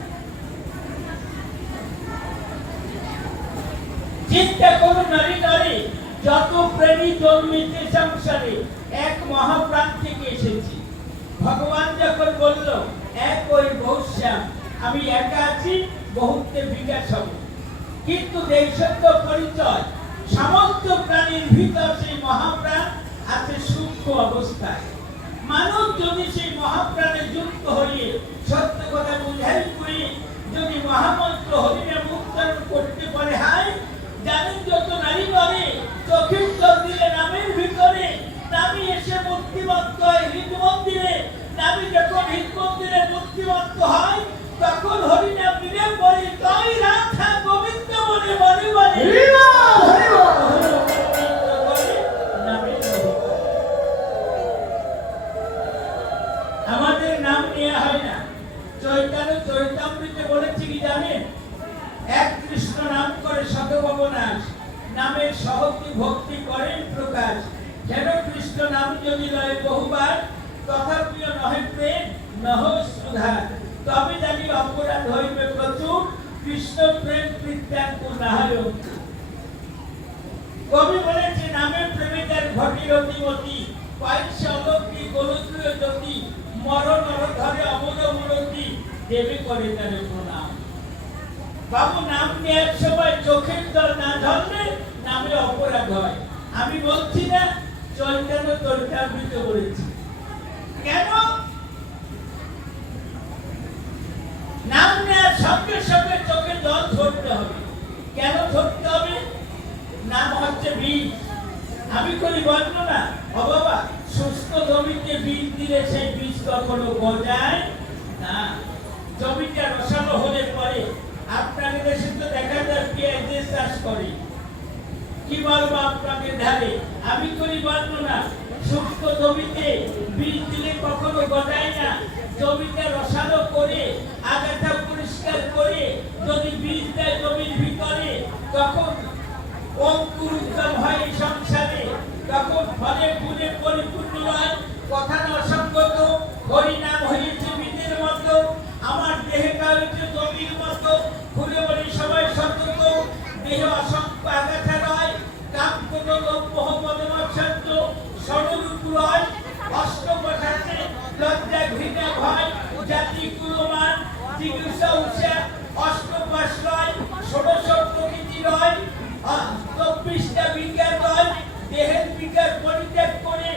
চিন্তা করুন নারী নারী, যত প্রেমী জন্মিতে সংসারে এক মহাপ্রাণ থেকে এসেছি। ভগবান যখন বলল এক ওই বহুশ্যাম, আমি একা আছি, বহুত্বে বিকাশ হব। কিন্তু এই সত্য পরিচয়, সমস্ত প্রাণীর ভিতর সেই মহাপ্রাণ আছে সূক্ষ্ম অবস্থায়। মানুষ যদি সেই মহাপ্রাণে যুক্ত হয়ে সত্য কথা বুঝাই করে যদি মহামন্ত্র হরিনাম উচ্চারণ করতে পারে, হায় জানেন যত নারী নরে চোখের জল দিলে নামের ভিতরে নামি এসে মূর্তিমত্ত হয় হৃদ মন্দিরে। নামি যখন হৃদ মন্দিরে মূর্তিমত্ত হয়, তখন হরিনাম দিলে পরে তাই রাধা গোবিন্দ বলে বলে বলে আমাদের নাম নেওয়া হয় না। চৈতন্য চরিতামৃতে বলেছে কি জানেন? এক কৃষ্ণ নাম করে শতভবনাশ, নামের সহতি ভক্তি করেন প্রকাশ। যেন কৃষ্ণ নাম যদি লয় বহুবার, তথাপিও নহে প্রেম নহ সুধা। তবে জানি অপরাধ হইবে প্রচুর, কৃষ্ণ প্রেম প্রীত্যাঙ্কু নাহায়। কবি বলেছে নামের প্রেমিকার ঘটির অতিমতি, পাইছে অলৌকিক গোলকীয় জ্যোতি। মরণ ধরে অমর মূরতি, দেবে করে তারে প্রণাম। বাবু নাম নেওয়ার সময় চোখের জল না ঝরলে নামে অপরাধ হয়। আমি বলছি না, চৈতন্য চরিতামৃত বলেছি। কেন? নাম নেওয়ার সঙ্গে সঙ্গে চোখে জল ঝরতে হবে। কেন ঝরতে হবে? নাম হচ্ছে বীজ। আমি করি বর্ণনা, ও বাবা, শুষ্ক জমিতে বীজ দিলে সেই বীজ কখনো গজায় না। জমিটা রসালো হলে পরে, আপনাদের দেশে তো দেখা যায় পেঁয়াজের চাষ করে, কি বলবো আপনাদের ধারে। আমি করি বর্ণনা, শুষ্ক জমিতে বীজ দিলে কখনো গজায় না। জমিটা রসালো করে আগাছা পরিষ্কার করে যদি বীজ দেয় জমির ভিতরে, তখন অঙ্কুর উদ্যম হয় সংসারে, তখন ফলে ফুলে পরিপূর্ণ হয়। কথা অসঙ্গত, হরিনাম হয়েছে বীজের মতো, আমার দেহটা হয়েছে জমির মতো। ফুলে বলি সবাই সতত, দেহ অসংখ্য আগাছা নয়। কাম কোন লোক মহম্মদ সরূপ রয়, অষ্টপথাতে লজ্জা ঘৃণা ভয়, জাতি কুলমান চিকিৎসা উৎসা, অষ্টপাশ রয়, ষোড়শ প্রকৃতি রয়, 24টা বিজ্ঞান রয়। দেহের বিজ্ঞান পরিত্যাগ করে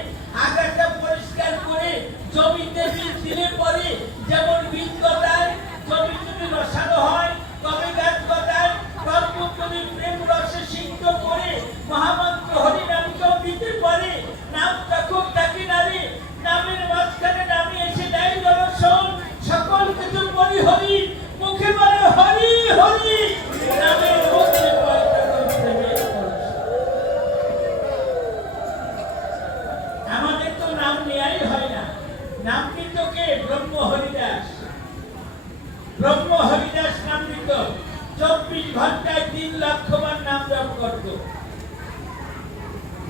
আগাছা পরিষ্কার করে জমিতে বীজ দিলে পরে যেমন বীজ গজায়, জমি যদি রসালো হয় তবে গাছ গজায়। কর্ম যদি প্রেম রসে সিক্ত করে মহামন্ত্র হরিনামকেও দিতে পারে। নাম তখন তাকে নারী, নামের মাঝখানে নামে এসে দেয় দর্শন। সকল কিছু বলি হরি, মুখে বলে হরি হরি, নামের মধ্যে আমাদের তো নাম নেয়াই হয় না। নাম কিন্তু কে? ব্রহ্ম হরিদাস। ব্রহ্ম হরিদাস নাম দিত, 24 ঘন্টায় 3 লক্ষ বার নাম জপ করত।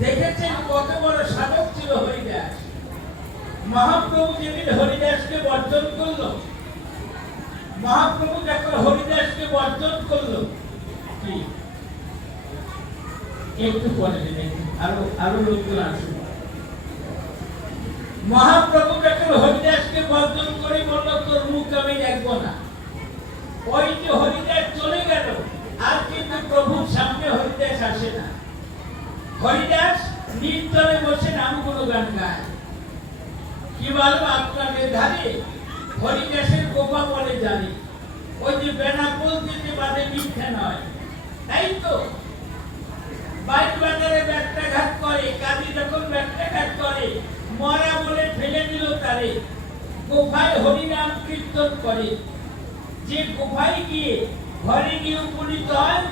দেখেছেন কত বড় সাধক ছিল হরিদাস। মহাপ্রভু যেদিন হরিদাসকে বর্জন করলো, মহাপ্রভু যখন হরিদাসকে বর্জন করলো, কি একটু পরে আরো লোকজন আসুন। মহাপ্রভু যখন হরিদাসকে বর্জন করে বলল, তোর মুখ আমি দেখবো না, ওই যে হরিদাস চলে গেল, আর কিন্তু প্রভুর সামনে হরিদাস আসে না। হরিদাস নির্জনে বসে নামগুলো গান গায়। কি বলবো আপনাদের ধারে, হরিদাসের গোপা বলে জানি, ওই যে বেনাপোল দিতে বাদে মিথ্যা নয়, তাই তো। বাইক বাজারে ব্যবসাঘাত করে, কাজী যখন ব্যবসাঘাত করে, মরা বলে ফেলে দিল তারে। গোফায় হরিনাম কীর্তন করে। যে গোফায় গিয়ে ঘরে গিয়ে উপনীত হয়,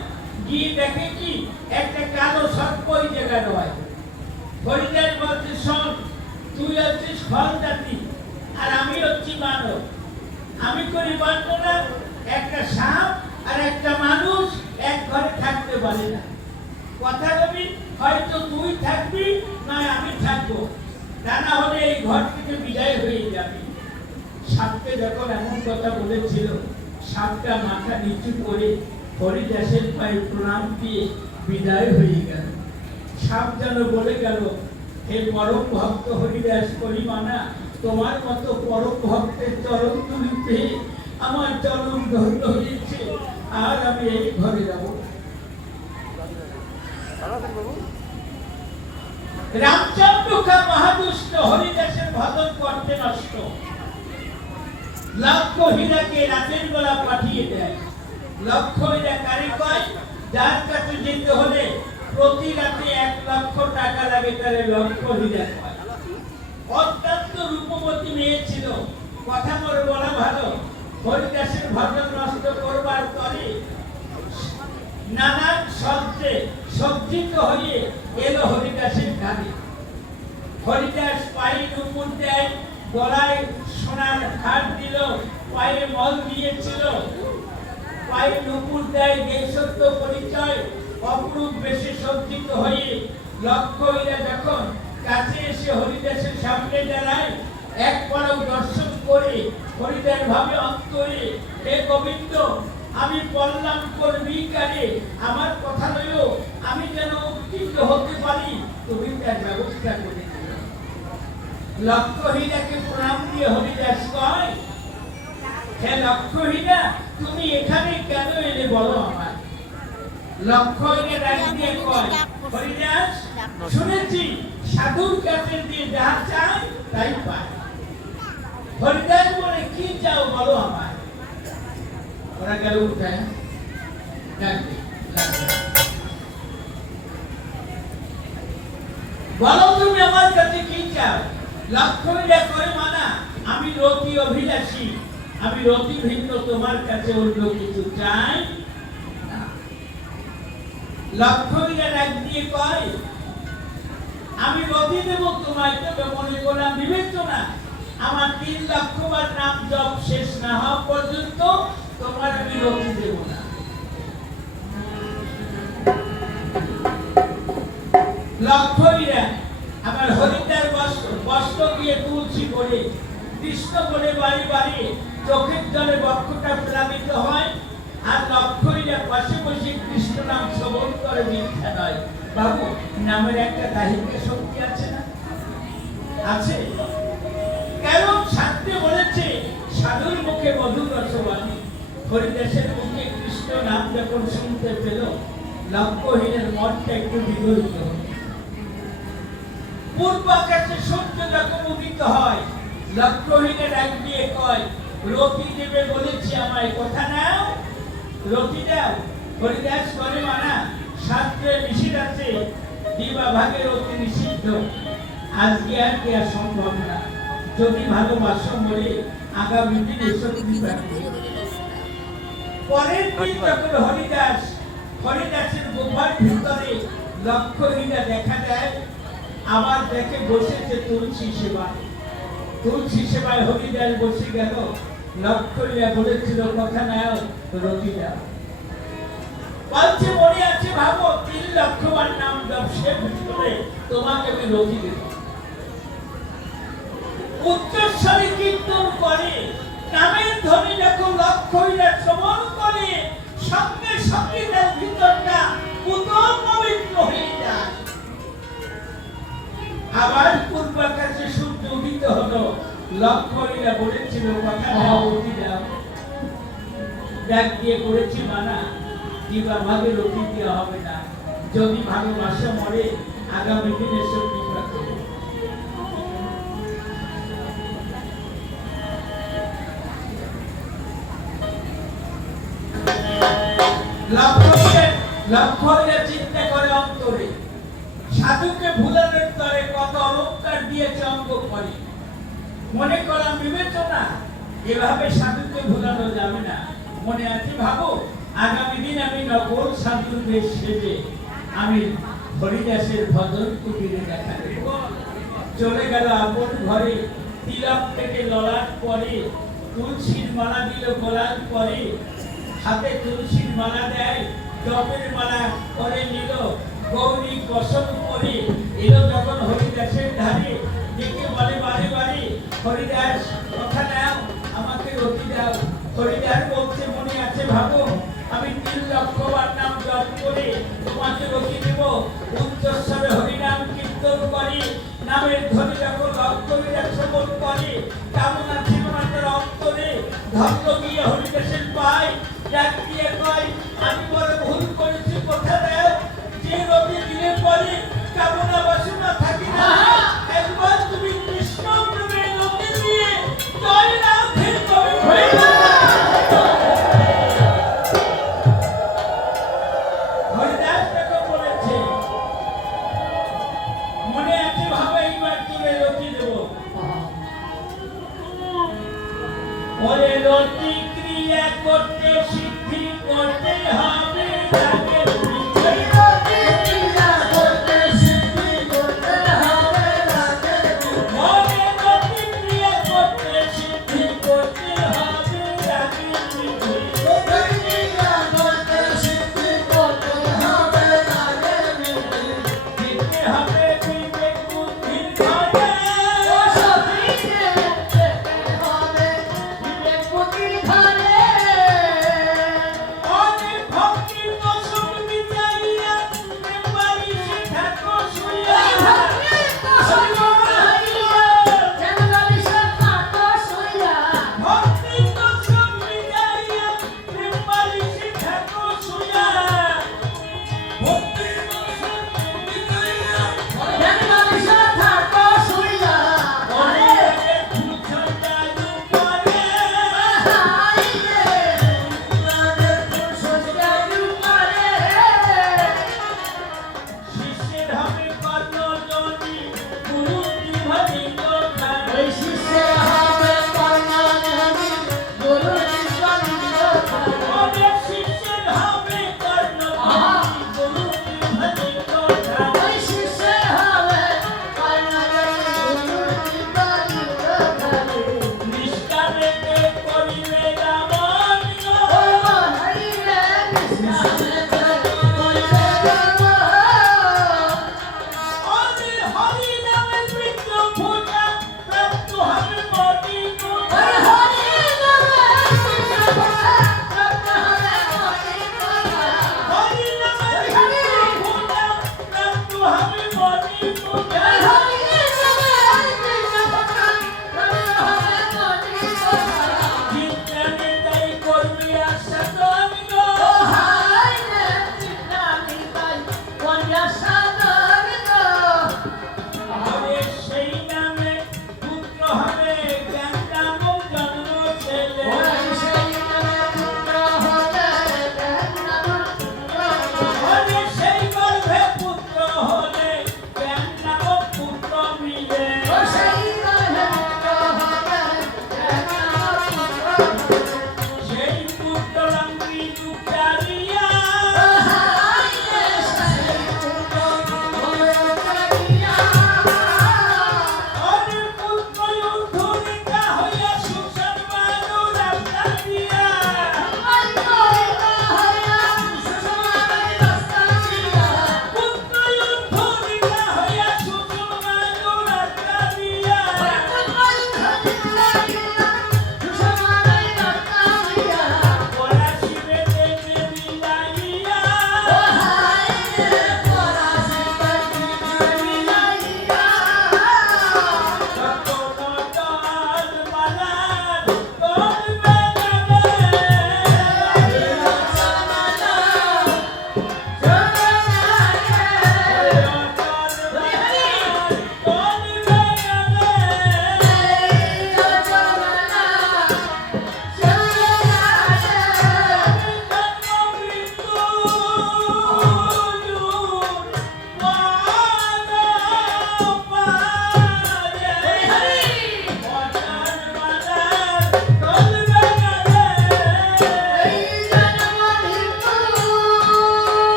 গিয়ে দেখে কি একটা কালো সর্প ওই জায়গায় রয়। হরিদাস বলছে, শোন, তুই হচ্ছিস ফল জাতি, আর আমি হচ্ছি মানব। আমি করি বর্ণনা, একটা সাপ আর একটা মানুষ এক ঘরে থাকতে পারে না। কথা বলি, হয়তো তুই থাকবি, নয় আমি থাকবো, তা না হলে এই ঘর থেকে বিদায় হয়ে যাবে। সাপকে যখন এমন কথা বলেছিল, সাপটা মাথা নিচু করে হরিদাসের পায়ে প্রণাম দিয়ে বিদায় হয়ে গেল। সাপ যেন বলে গেল, হে পরম ভক্ত হরিদাস পরিমানা, তোমার মতো পরম ভক্তের চরণ তুলিতে আমার চরণ ধন্য হয়েছে, আর আমি এই ঘরে যাব। রামচন্দ্র মহাদুষ্ট হরিদাসের ভজন করতে নষ্ট, লক্ষ হীরাকে রাতের বেলা পাঠিয়ে দেয়। লক্ষ হীরা কারে কয়? যার কাছে যেতে হলে প্রতি রাতে 1 লক্ষ টাকা লাগে, তারে লক্ষ হীরা কয়। অত্যন্ত রূপবতী মেয়ে ছিল, কথা মোর বলা ভালো। হরিদাসের ভজন নষ্ট করবার পরে নানান শব্দে সজ্জিত হয়ে এলো হরিদাসের গাড়ি। হরিদাস পায়ে নুপুর দেয়, গলায় সোনার হার দিল, পায়ে মল দিয়েছিল, পায়ে নুপুর দেয়, দেশত্ব পরিচয়, অপরূপ বেশে সজ্জিত হয়ে লক্ষ হীরা যখন কাছে এসে হরিদাসের সামনে দাঁড়ায়, এক পলক দর্শন করে হরিদাস ভাবে অন্তরে, হে গোবিন্দ, আমি পল্লাম করবি কারে, আমার কথা লইও আমি যেন উত্তীর্ণ হতে পারি, তুমি তার ব্যবস্থা করে দিও। লক্ষ হীরাকে প্রণাম দিয়ে হরিদাস কয়, হে লক্ষ হীরা, তুমি এখানে কেন এলে বলো আমায়। লক্ষ হীরা ডাক দিয়ে কয়, হরিদাস, শুনেছি সাধুর কাছে দিয়ে যাহা চায় তাই পায়। হরিদাস বলে, কি চাও বলো আমায়। ওরা গেল উঠায়, বলো তুমি আমার কাছে কি চাও। লক্ষ হীরা করে মানা, আমি রতি অভিলাষী, আমি রতি ভিন্ন, তোমার কাছে অন্য কিছু চাই না। লক্ষ হীরা ডাক দিয়ে কয়, আমি রতি দেব তোমায়, তবে মনে করলাম বিবেচনা, আমার 3 লক্ষবার নাম জপ শেষ না হওয়া পর্যন্ত তোমার আমি রতি দেব না। লক্ষ হীরা আমার হরিদ্বার বস্ত্র দিয়ে তুলসী করে কৃষ্ণ বলে বাড়ি বাড়ি চোখের জলে বক্ষটা প্লাবিত হয়, আর লক্ষ হীরা পাশে বসে কৃষ্ণ নাম শ্রবণ করে, মিথ্যা নয়। বাবু, নামের একটা দাহিকা শক্তি আছে না? আছে। কারণ শাস্ত্রে বলেছে, সাধুর মুখে মধুর রসবাণী। হরিদাসের মুখে কৃষ্ণ নাম যখন শুনতে পেল, লক্ষ হীরার মনটা একটু বিগলিত হল। পূর্ব আকাশে সূর্য যখন উদিত হয়, লক্ষ হীরা ডাক দিয়ে কয়, রতি দেবে বলেছি আমায়, কথা নাও, রতি দাও। হরিদাস করে মানা, শাস্ত্রে নিষেধ আছে, দিবা ভাগে রতি নিষিদ্ধ, আজকে আর দেওয়া সম্ভব না। যদি ভালোবাসো বলে আগামী দিনে সত্যি পাবে। পরের দিন যখন হরিদাসের গুহার ভিতরে লক্ষ হীরা দেখা দেয়, আবার দেখে বসেছে তুলসী সেবায়। তুলসী সেবায় হরিদাস বসে গেল। লক্ষ হীরা বলেছিল, কথা নাও, রতি দাও। বলছে, মনে আছে ভাবো, 3 লক্ষবার নাম জপ শেষ করে তোমাকে আমি রতি দেব। উচ্চস্বরে কীর্তন করে, নামের ধ্বনি যখন লক্ষ হীরা শ্রবণ করে, সঙ্গে সঙ্গে তার ভিতরটা উত্তম পবিত্র হয়ে যায়। আবার পূর্ব আকাশে সূর্য উদিত হলো, লক্ষ হীরা বলেছিল, কথা নাও, রতি দাও। ডাক দিয়ে করেছি মানা, দিবা ভাগে রতি দেওয়া হবে না। যদি ভালোবাসা মরে, আগামী দিনে সত্যি পাবে। লক্ষ হীরা চিন্তা করে অন্তরে, সাধুকে ভুলানোর তরে কত অলঙ্কার দিয়েছে অঙ্গ করে। মনে করলাম বিবেচনা, এভাবে সাধুকে ভুলানো যাবে না। মনে আছে ভাবো, আগামী দিন আমি নকল সাধুর বেশ সেজে আমি হরিদাসের ভজন কুটিরে দেখা দেব। চলে গেল আপন ঘরে, তিলক থেকে ললাট পরে তুলসীর মালা দিল গলার পরে, হাতে তুলসীর মালা দেয়, জপের মালা করে নিল, গৌরী কসম করে এলো যখন হরিদাসের ধারে, ডেকে বলে বারে বারে, হরিদাস কথা নাও, আমাকে রতি দাও। হরিদাস বলছে, মনে আছে ভাবো, আমি 3 লক্ষবার নাম জপ করে তোমাকে রতি দেব। উচ্চস্বরে হরিনাম কীর্তন করি, নামের ধ্বনি যখন লক্ষ্মীরা শ্রবণ করে, কামনা ছিল না তার অন্তরে, ধর্ম গিয়ে হরিদাসের পায়, ডাক দিয়ে কয়, আমি বড় ভুল করেছি, কথা দাও, যে রতি দিলে পরে কামনা বাসনা থাকি না, একবার তুমি কৃষ্ণ প্রেমের রতি দিয়ে জয় নাও ফের কবে হরিদাস তাকে বলেছে, মনে আছে ভাবে এইবার তুমি রতি দেব। ওরে রতি ক্রিয়া করতে সিদ্ধি করতে হয়,